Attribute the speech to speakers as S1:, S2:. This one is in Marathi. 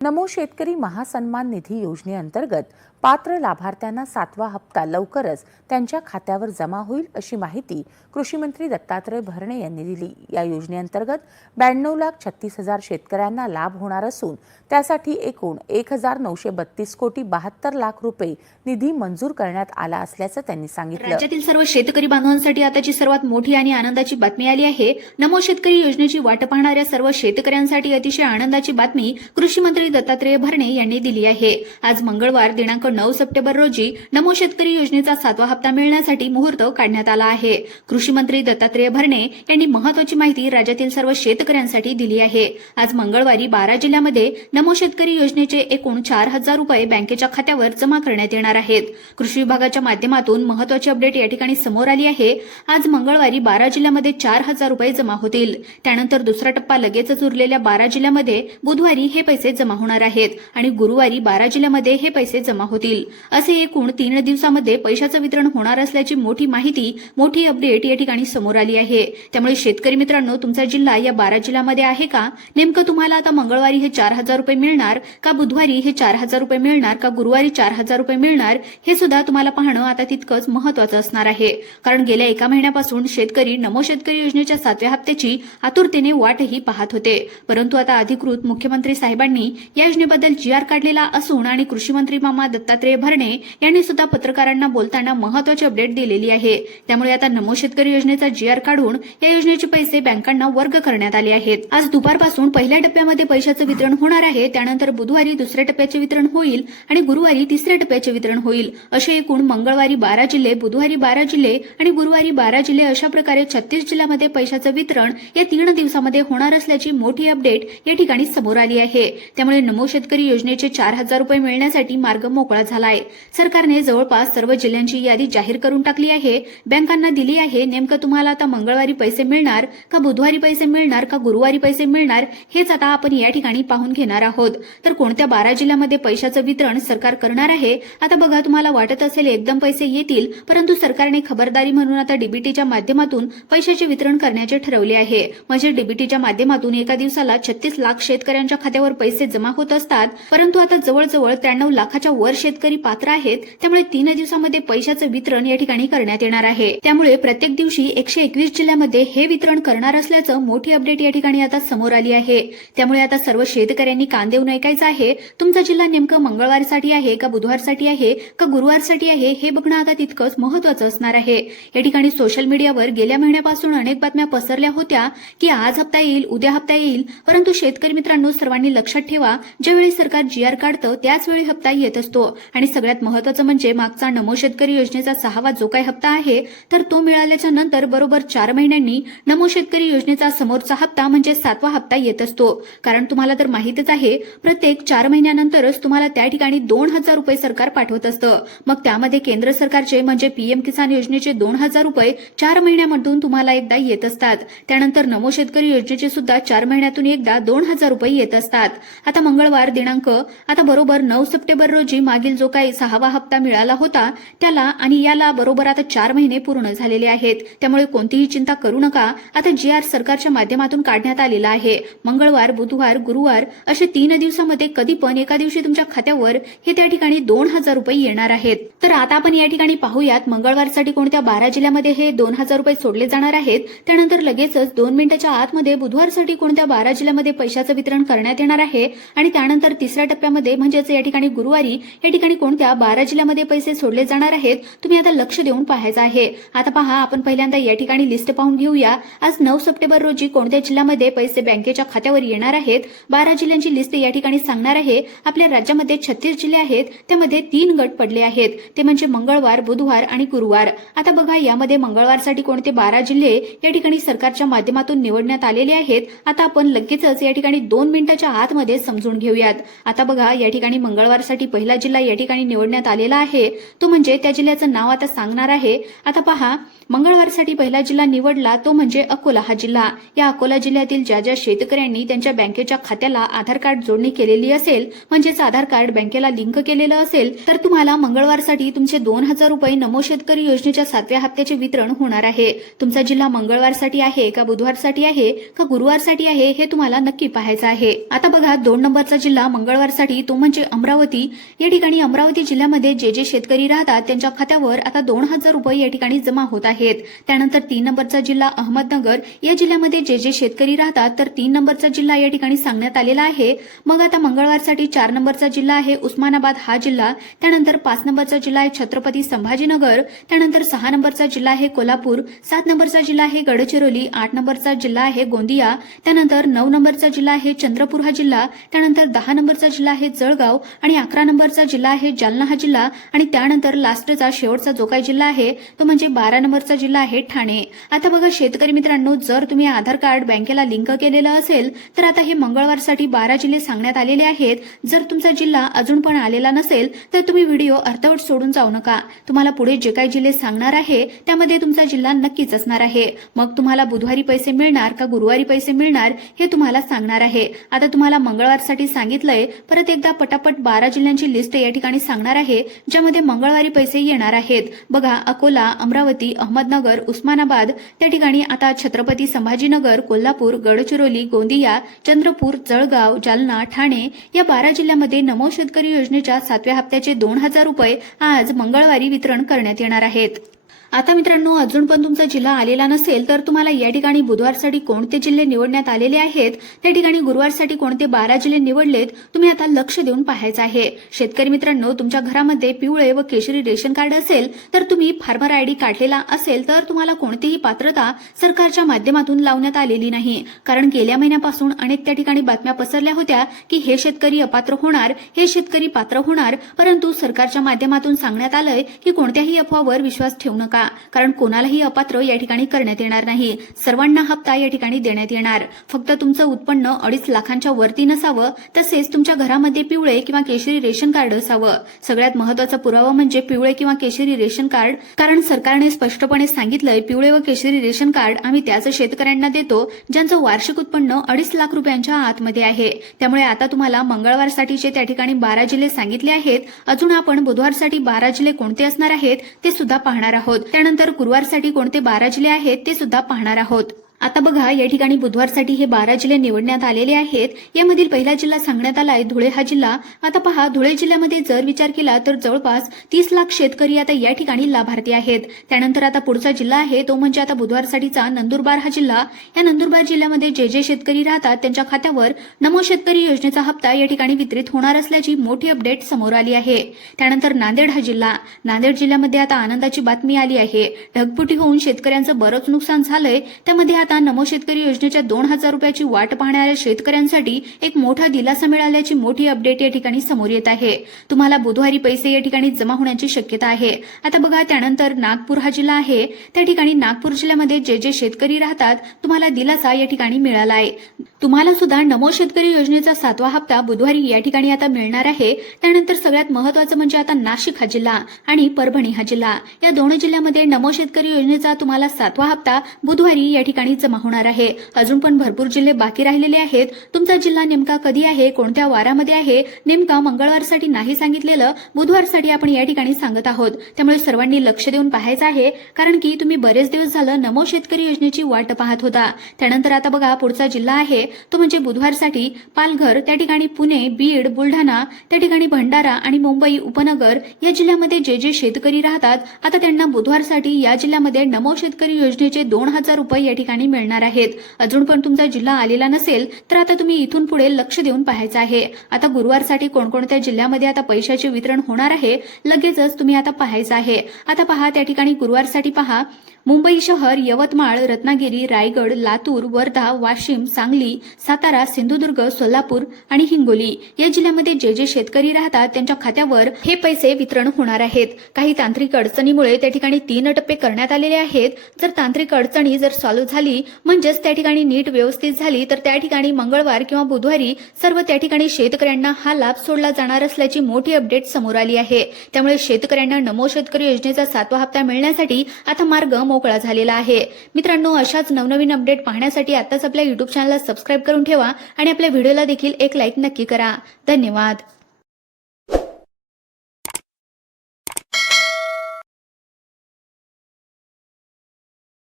S1: नमो शेतकरी महासन्मान निधी योजनेअंतर्गत पात्र लाभार्थ्यांना सातवा हप्ता लवकरच त्यांच्या खात्यावर जमा होईल अशी माहिती कृषीमंत्री दत्तात्रय भरणे यांनी दिली. या योजनेअंतर्गत ब्याण्णव लाख छत्तीस हजार शेतकऱ्यांना लाभ होणार असून त्यासाठी एकूण एक हजार नऊशे बत्तीस कोटी बहात्तर लाख रुपये निधी मंजूर करण्यात आला असल्याचं त्यांनी सांगितलं.
S2: राज्यातील सर्व शेतकरी बांधवांसाठी आताची सर्वात मोठी आणि आनंदाची बातमी आली आहे. नमो शेतकरी योजनेची वाट पाहणाऱ्या सर्व शेतकऱ्यांसाठी अतिशय आनंदाची बातमी कृषी मंत्री दत्तात्रय भरणे यांनी दिली आहे. आज मंगळवार दिनांक नऊ सप्टेंबर रोजी नमो शेतकरी योजनेचा सातवा हप्ता मिळण्यासाठी मुहूर्त काढण्यात आला आहे. कृषी मंत्री दत्तात्रय भरणे यांनी महत्वाची माहिती राज्यातील सर्व शेतकऱ्यांसाठी दिली आहे. आज मंगळवारी बारा जिल्ह्यामध्ये नमो शेतकरी योजनेचे एकूण चार हजार रुपये बँकेच्या खात्यावर जमा करण्यात येणार आहेत. कृषी विभागाच्या माध्यमातून महत्वाची अपडेट या ठिकाणी समोर आली आहे. आज मंगळवारी बारा जिल्ह्यामध्ये चार हजार रुपये जमा होतील. त्यानंतर दुसरा टप्पा लगेचच उरलेल्या बारा जिल्ह्यामध्ये बुधवारी हे पैसे जमा होणार आहेत आणि गुरुवारी बारा जिल्ह्यामध्ये हे पैसे जमा होतील. असे एकूण तीन दिवसामध्ये पैशाचं वितरण होणार असल्याची मोठी माहिती मोठी अपडेट या ठिकाणी समोर आली आहे. त्यामुळे शेतकरी मित्रांनो तुमचा जिल्हा या बारा जिल्ह्यामध्ये आहे का? नेमकं तुम्हाला आता मंगळवारी हे चार हजार रुपये मिळणार का बुधवारी हे चार हजार रुपये मिळणार का गुरुवारी चार हजार रुपये मिळणार हे सुद्धा तुम्हाला पाहणं आता तितकंच महत्वाचं असणार आहे. कारण गेल्या एका महिन्यापासून शेतकरी नमो शेतकरी योजनेच्या सातव्या हप्त्याची आतुरतेने वाटही पाहत होते. परंतु आता अधिकृत मुख्यमंत्री साहेबांनी योजनेबद्दल जी आर काढलेला असून आणि कृषी मंत्री मामा दत्तात्रय भरणे यांनी सुद्धा पत्रकारांना बोलताना महत्वाची अपडेट दिलेली आहे. त्यामुळे आता नमो शेतकरी योजनेचा जी आर काढून या योजनेचे पैसे बँकांना वर्ग करण्यात आले आहेत. आज दुपारपासून पहिल्या टप्प्यामध्ये पैशाचं वितरण होणार आहे. त्यानंतर बुधवारी दुसऱ्या टप्प्याचे वितरण होईल आणि गुरुवारी तिसऱ्या टप्प्याचे वितरण होईल. असे एकूण मंगळवारी बारा जिल्हे बुधवारी बारा जिल्हे आणि गुरुवारी बारा जिल्हे अशा प्रकारे छत्तीस जिल्ह्यामध्ये पैशाचं वितरण या तीन दिवसामध्ये होणार असल्याची मोठी अपडेट या ठिकाणी समोर आली आहे. त्यामुळे नमो शेतकरी योजनेचे चार हजार रुपये मिळण्यासाठी मार्ग मोकळा झाला आहे सरकारने जवळपास सर्व जिल्ह्यांची यादी जाहीर करून टाकली आहे. बँकांना दिली आहे नेमकं तुम्हाला आता मंगळवारी पैसे मिळणार का बुधवारी पैसे मिळणार का गुरुवारी पैसे मिळणार हेच आता आपण या ठिकाणी पाहून घेणार आहोत. तर कोणत्या बारा जिल्ह्यामध्ये पैशाचं वितरण सरकार करणार आहे आता बघा तुम्हाला वाटत असेल एकदम पैसे येतील परंतु सरकारने खबरदारी म्हणून आता डीबीटीच्या माध्यमातून पैशाचे वितरण करण्याचे ठरवले आहे. म्हणजे डीबीटीच्या माध्यमातून एका दिवसाला छत्तीस लाख शेतकऱ्यांच्या खात्यावर पैसे जमा होत असतात. परंतु आता जवळजवळ त्र्याण्णव लाखाच्या वर शेतकरी पात्र आहेत. त्यामुळे तीन दिवसामध्ये पैशाचं वितरण या ठिकाणी करण्यात येणार आहे. त्यामुळे प्रत्येक दिवशी एकशे एकवीस जिल्ह्यामध्ये हे वितरण करणार असल्याचं मोठी अपडेट या ठिकाणी आता समोर आली आहे. त्यामुळे आता सर्व शेतकऱ्यांनी कान देऊन ऐकायचं आहे. तुमचा जिल्हा नेमकं मंगळवारसाठी आहे का बुधवारसाठी आहे का गुरुवारसाठी आहे हे बघणं आता तितकंच महत्वाचं असणार आहे. या ठिकाणी सोशल मीडियावर गेल्या महिन्यापासून अनेक बातम्या पसरल्या होत्या की आज हप्ता येईल उद्या हप्ता येईल. परंतु शेतकरी मित्रांनो सर्वांनी लक्षात ठेवा ज्यावेळी सरकार जी आर काढतं त्याचवेळी हप्ता येत असतो. आणि सगळ्यात महत्वाचं म्हणजे मागचा नमो शेतकरी योजनेचा सहावा जो काही हप्ता आहे तर तो मिळाल्याच्या नंतर बरोबर चार महिन्यांनी नमो शेतकरी योजनेचा समोरचा हप्ता म्हणजे सातवा हप्ता येत असतो. कारण तुम्हाला तर माहितच आहे प्रत्येक चार महिन्यानंतरच तुम्हाला त्या ठिकाणी दोन हजार रुपये सरकार पाठवत असतं. मग त्यामध्ये केंद्र सरकारचे म्हणजे पीएम किसान योजनेचे दोन हजार रुपये चार महिन्यामधून तुम्हाला एकदा येत असतात. त्यानंतर नमो शेतकरी योजनेचे सुद्धा चार महिन्यातून एकदा दोन हजार रुपये येत असतात. आता मंगळवार दिनांक आता बरोबर नऊ सप्टेंबर रोजी मागील जो काही सहावा हप्ता मिळाला होता त्याला आणि याला बरोबर आता चार महिने पूर्ण झालेले आहेत. त्यामुळे कोणतीही चिंता करू नका. आता जी आर सरकारच्या माध्यमातून काढण्यात आलेला आहे. मंगळवार बुधवार गुरुवार असे तीन दिवसामध्ये कधी पण एका दिवशी तुमच्या खात्यावर हे त्या ठिकाणी दोन हजार रुपये येणार आहेत. तर आता आपण या ठिकाणी पाहूयात मंगळवारसाठी कोणत्या बारा जिल्ह्यामध्ये हे दोन हजार रुपये सोडले जाणार आहेत? त्यानंतर लगेचच दोन मिनिटाच्या आतमध्ये बुधवारसाठी कोणत्या बारा जिल्ह्यामध्ये पैशाचं वितरण करण्यात येणार आहे? आणि त्यानंतर तिसऱ्या टप्प्यामध्ये म्हणजेच या ठिकाणी गुरुवारी या ठिकाणी कोणत्या बारा जिल्ह्यामध्ये पैसे सोडले जाणार आहेत तुम्ही आता लक्ष देऊन पाहायचं आहे. आता पहा आपण पहिल्यांदा या ठिकाणी लिस्ट पाहून घेऊया. आज नऊ सप्टेंबर रोजी कोणत्या जिल्ह्यामध्ये पैसे बँकेच्या खात्यावर येणार आहेत? बारा जिल्ह्यांची लिस्ट या ठिकाणी सांगणार आहे. आपल्या राज्यामध्ये छत्तीस जिल्हे आहेत त्यामध्ये तीन गट पडले आहेत. ते म्हणजे मंगळवार बुधवार आणि गुरुवार. आता बघा यामध्ये मंगळवारसाठी कोणते बारा जिल्हे या ठिकाणी सरकारच्या माध्यमातून निवडण्यात आलेले आहेत? आता आपण लगेचच या ठिकाणी दोन मिनिटाच्या आतमध्ये समजून घेऊयात. आता बघा या ठिकाणी मंगळवारसाठी पहिला जिल्हा या ठिकाणी निवडण्यात आलेला आहे. तो म्हणजे त्या जिल्ह्याचं नाव आता सांगणार आहे. आता पहा मंगळवारसाठी पहिला जिल्हा निवडला तो म्हणजे अकोला हा जिल्हा. या अकोला जिल्ह्यातील ज्या ज्या शेतकऱ्यांनी त्यांच्या बँकेच्या खात्याला आधार कार्ड जोडणी केलेली असेल म्हणजेच आधार कार्ड बँकेला लिंक केलेलं असेल तर तुम्हाला मंगळवारसाठी तुमचे दोन हजार रुपये नमो शेतकरी योजनेच्या सातव्या हप्त्याचे वितरण होणार आहे. तुमचा जिल्हा मंगळवारसाठी आहे का बुधवारसाठी आहे का गुरुवारसाठी आहे हे तुम्हाला नक्की पाहायचं आहे. आता बघा दोन नंबरचा जिल्हा मंगळवारसाठी तो म्हणजे अमरावती. या ठिकाणी अमरावती जिल्ह्यामध्ये जे जे शेतकरी राहतात त्यांच्या खात्यावर आता दोन हजार रुपये या ठिकाणी जमा होत आहेत. त्यानंतर तीन नंबरचा जिल्हा अहमदनगर. या जिल्ह्यामध्ये जे जे शेतकरी राहतात तर तीन नंबरचा जिल्हा या ठिकाणी सांगण्यात आलेला आहे. मग आता मंगळवारसाठी चार नंबरचा जिल्हा आहे उस्मानाबाद हा जिल्हा. त्यानंतर पाच नंबरचा जिल्हा आहे छत्रपती संभाजीनगर. त्यानंतर सहा नंबरचा जिल्हा आहे कोल्हापूर. सात नंबरचा जिल्हा आहे गडचिरोली. आठ नंबरचा जिल्हा आहे गोंदिया. त्यानंतर नऊ नंबरचा जिल्हा आहे चंद्रपूर हा जिल्हा. त्यानंतर दहा नंबरचा जिल्हा आहे जळगाव आणि अकरा नंबरचा जिल्हा आहे जालना हा जिल्हा आणि त्यानंतर लास्टचा शेवटचा जो काही जिल्हा आहे तो म्हणजे बारा नंबरचा जिल्हा आहे ठाणे. आता बघा शेतकरी मित्रांनो जर तुम्ही आधार कार्ड बँकेला लिंक केलेलं असेल तर आता हे मंगळवारसाठी बारा जिल्हे सांगण्यात आलेले आहेत. जर तुमचा जिल्हा अजून पण आलेला नसेल तर तुम्ही व्हिडिओ अर्धवट सोडून जाऊ नका. तुम्हाला पुढे जे काही जिल्हे सांगणार आहे त्यामध्ये तुमचा जिल्हा नक्कीच असणार आहे. मग तुम्हाला बुधवारी पैसे मिळणार का गुरुवारी पैसे मिळणार हे तुम्हाला सांगणार आहे. आता तुम्हाला मंगळवार मंगळवारसाठी सांगितलंय. परत एकदा पटापट बारा जिल्ह्यांची लिस्ट या ठिकाणी सांगणार आहे ज्यामध्ये मंगळवारी पैसे येणार आहेत. बघा अकोला अमरावती अहमदनगर उस्मानाबाद त्या ठिकाणी आता छत्रपती संभाजीनगर कोल्हापूर गडचिरोली गोंदिया चंद्रपूर जळगाव जालना ठाणे या बारा जिल्ह्यामध्ये नमो शेतकरी योजनेच्या सातव्या हप्त्याचे दोन हजार रुपये आज मंगळवारी वितरण करण्यात येणार आहेत. आता मित्रांनो अजून पण तुमचा जिल्हा आलेला नसेल तर तुम्हाला या ठिकाणी बुधवारसाठी कोणते जिल्हे निवडण्यात आलेले आहेत? त्या ठिकाणी गुरुवारसाठी कोणते बारा जिल्हे निवडलेत? तुम्ही आता लक्ष देऊन पाहायचं आहे. शेतकरी मित्रांनो तुमच्या घरामध्ये पिवळे व केशरी रेशन कार्ड असेल तर तुम्ही फार्मर आयडी काढलेला असेल तर तुम्हाला कोणतीही पात्रता सरकारच्या माध्यमातून लावण्यात आलेली नाही. कारण गेल्या महिन्यापासून अनेक त्या ठिकाणी बातम्या पसरल्या होत्या की हे शेतकरी अपात्र होणार हे शेतकरी पात्र होणार परंतु सरकारच्या माध्यमातून सांगण्यात आलंय की कोणत्याही अफवावर विश्वास ठेवू नका. कारण कोणालाही अपात्र या ठिकाणी करण्यात येणार नाही. सर्वांना हप्ता या ठिकाणी देण्यात येणार. फक्त तुमचं उत्पन्न अडीच लाखांच्या वरती नसावं तसेच तुमच्या घरामध्ये पिवळे किंवा केशरी रेशन कार्ड असावं. सगळ्यात महत्त्वाचा पुरावा म्हणजे पिवळे किंवा केशरी रेशन कार्ड. कारण सरकारने स्पष्टपणे सांगितलंय पिवळे व केशरी रेशन कार्ड आम्ही त्याच शेतकऱ्यांना देतो ज्यांचं वार्षिक उत्पन्न अडीच लाख रुपयांच्या आतमध्ये आहे. त्यामुळे आता तुम्हाला मंगळवारसाठीचे त्या ठिकाणी बारा जिल्हे सांगितले आहेत. अजून आपण बुधवारसाठी बारा जिल्हे कोणते असणार आहेत ते सुद्धा पाहणार आहोत. त्यानंतर गुरुवारसाठी कोणते बारा जिल्हे आहेत ते सुद्धा पाहणार आहोत. आता बघा या ठिकाणी बुधवारसाठी हे बारा जिल्हे निवडण्यात आलेले आहेत. यामधील पहिला जिल्हा सांगण्यात आलाय धुळे हा जिल्हा. आता पहा धुळे जिल्ह्यामध्ये जर विचार केला तर जवळपास तीस लाख शेतकरी आता या ठिकाणी लाभार्थी आहेत. त्यानंतर आता पुढचा जिल्हा आहे तो म्हणजे आता बुधवारसाठीचा नंदुरबार हा जिल्हा. या नंदुरबार जिल्ह्यामध्ये जे जे शेतकरी राहतात त्यांच्या खात्यावर नमो शेतकरी योजनेचा हप्ता या ठिकाणी वितरित होणार असल्याची मोठी अपडेट समोर आली आहे. त्यानंतर नांदेड हा जिल्हा. नांदेड जिल्ह्यामध्ये आता आनंदाची बातमी आली आहे. ढगफुटी होऊन शेतकऱ्यांचं बरंच नुकसान झालंय. त्यामध्ये आता आता नमो शेतकरी योजनेच्या दोन हजार रुपयाची वाट पाहणाऱ्या शेतकऱ्यांसाठी एक मोठा दिलासा मिळाल्याची मोठी अपडेट या ठिकाणी समोर येत आहे. तुम्हाला बुधवारी पैसे या ठिकाणी जमा होण्याची शक्यता आहे. आता बघा त्यानंतर नागपूर हा जिल्हा आहे. त्या ठिकाणी नागपूर जिल्ह्यामध्ये जे जे शेतकरी राहतात तुम्हाला दिलासा या ठिकाणी मिळाला आहे तुम्हाला सुद्धा नमो शेतकरी योजनेचा सातवा हप्ता बुधवारी या ठिकाणी आता मिळणार आहे. त्यानंतर सगळ्यात महत्वाचं म्हणजे आता नाशिक हा जिल्हा आणि परभणी हा जिल्हा. या दोन जिल्ह्यामध्ये नमो शेतकरी योजनेचा तुम्हाला सातवा हप्ता बुधवारी या ठिकाणी जमा होणार आहे. अजून पण भरपूर जिल्हे बाकी राहिलेले आहेत. तुमचा जिल्हा नेमका कधी आहे? कोणत्या वारामध्ये आहे? नेमका मंगळवारसाठी नाही सांगितलेलं. बुधवारसाठी आपण या ठिकाणी सांगत आहोत. त्यामुळे सर्वांनी लक्ष देऊन पाहायचं आहे. कारण की तुम्ही बरेच दिवस झालं नमो शेतकरी योजनेची वाट पाहत होता. त्यानंतर आता बघा पुढचा जिल्हा आहे. तो म्हणजे बुधवारसाठी पालघर त्या ठिकाणी पुणे बीड बुलढाणा त्या ठिकाणी भंडारा आणि मुंबई उपनगर या जिल्ह्यामध्ये जे जे शेतकरी राहतात आता त्यांना बुधवारसाठी या जिल्ह्यामध्ये नमो शेतकरी योजनेचे दोन हजार रुपये या ठिकाणी मिळणार आहेत. अजून पण तुमचा जिल्हा आलेला नसेल तर आता तुम्ही इथून पुढे लक्ष देऊन पाहायचं आहे. आता गुरुवारसाठी कोणकोणत्या जिल्ह्यामध्ये आता पैशाचे वितरण होणार आहे लगेचच तुम्ही आता पाहायचं आहे. आता पहा त्या ठिकाणी गुरुवारसाठी पहा मुंबई शहर यवतमाळ रत्नागिरी रायगड लातूर वर्धा वाशिम सांगली सातारा सिंधुदुर्ग सोलापूर आणि हिंगोली या जिल्ह्यामध्ये जे जे शेतकरी राहतात त्यांच्या खात्यावर हे पैसे वितरण होणार आहेत. काही तांत्रिक अडचणीमुळे त्या ठिकाणी तीन टप्पे करण्यात आलेले आहेत. जर तांत्रिक अडचणी जर सॉल्व्ह झाली म्हणजेच त्या ठिकाणी नीट व्यवस्थित झाली तर त्या ठिकाणी मंगळवार किंवा बुधवारी सर्व त्या ठिकाणी शेतकऱ्यांना हा लाभ सोडला जाणार असल्याची मोठी अपडेट समोर आली आहे. त्यामुळे शेतकऱ्यांना नमो शेतकरी योजनेचा सातवा हप्ता मिळण्यासाठी आता मार्ग मोकळा झालेला आहे. मित्रांनो अशाच नवनवीन अपडेट पाहण्यासाठी आताच आपल्या युट्यूब चॅनलला सबस्क्राईब करून ठेवा आणि आपल्या व्हिडिओला देखील एक लाईक नक्की करा. धन्यवाद.